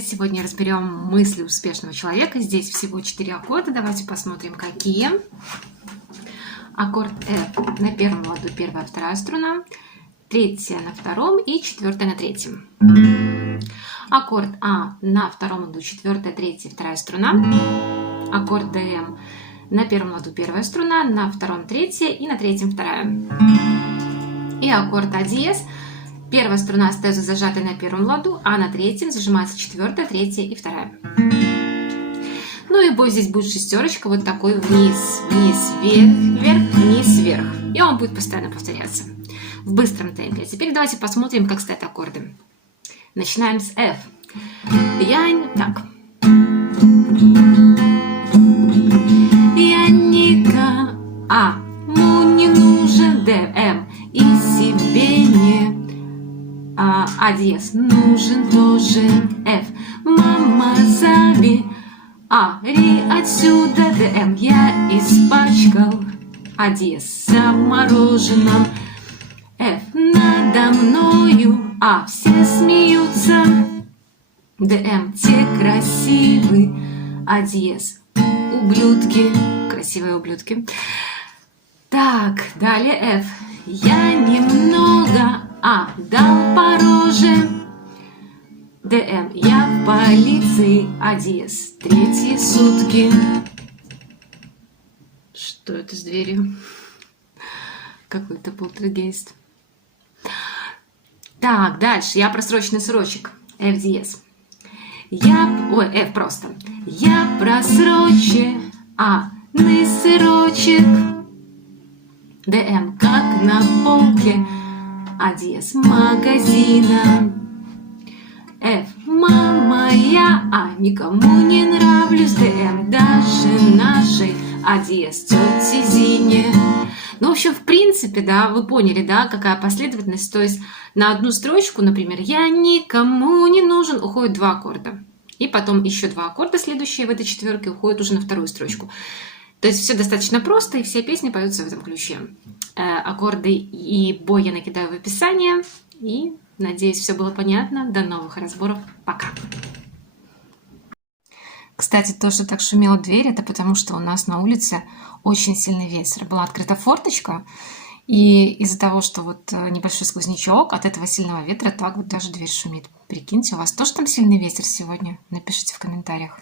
Сегодня разберем мысли успешного человека. Здесь всего 4 аккорда. Давайте посмотрим, какие. Аккорд F на первом ладу, первая, вторая струна, третья на втором и четвертая на третьем. Аккорд А на втором ладу, четвертая, третья, вторая струна. Аккорд ДМ на первом ладу, первая струна, на втором третья и на третьем вторая. И аккорд А диез. Первая струна остается зажатой на первом ладу, а на третьем зажимается четвертая, третья и вторая. Ну и бой здесь будет шестерочка, вот такой вниз, вниз, вверх, вверх, вниз, вверх. И он будет постоянно повторяться в быстром темпе. А теперь давайте посмотрим, как стоят аккорды. Начинаем с F. Так. Я никому не нужен, ДМ, и себе не. А диез нужен тоже F. Мама, заби, ри отсюда, ДМ, я испачкал. А диез замороженным. F надо мною, все смеются. ДМ, те красивые. А диез, ублюдки, красивые ублюдки. Так, далее F. Я немного дал по роже. ДМ, я в полиции. А диез, третьи сутки. Что это с дверью? Какой-то полтергейст. Так, дальше. Я просроченный срочек. F диез. F просто. Я просроченный сырочек. ДМ, как на полке. А диез магазина. F, мама, я никому не нравлюсь. ДМ, даже нашей. А диез тете Зине. Ну, в общем, в принципе, да, вы поняли, да, какая последовательность. То есть на одну строчку, например, я никому не нужен, уходит 2 аккорда. И потом еще 2 аккорда следующие в этой четверке уходят уже на вторую строчку. То есть все достаточно просто, и все песни поются в этом ключе. Аккорды и бой я накидаю в описание. И надеюсь, все было понятно. До новых разборов. Пока. Кстати, то, что так шумела дверь, это потому, что у нас на улице очень сильный ветер. Была открыта форточка, и из-за того, что вот небольшой сквознячок, от этого сильного ветра так вот даже дверь шумит. Прикиньте, у вас тоже там сильный ветер сегодня? Напишите в комментариях.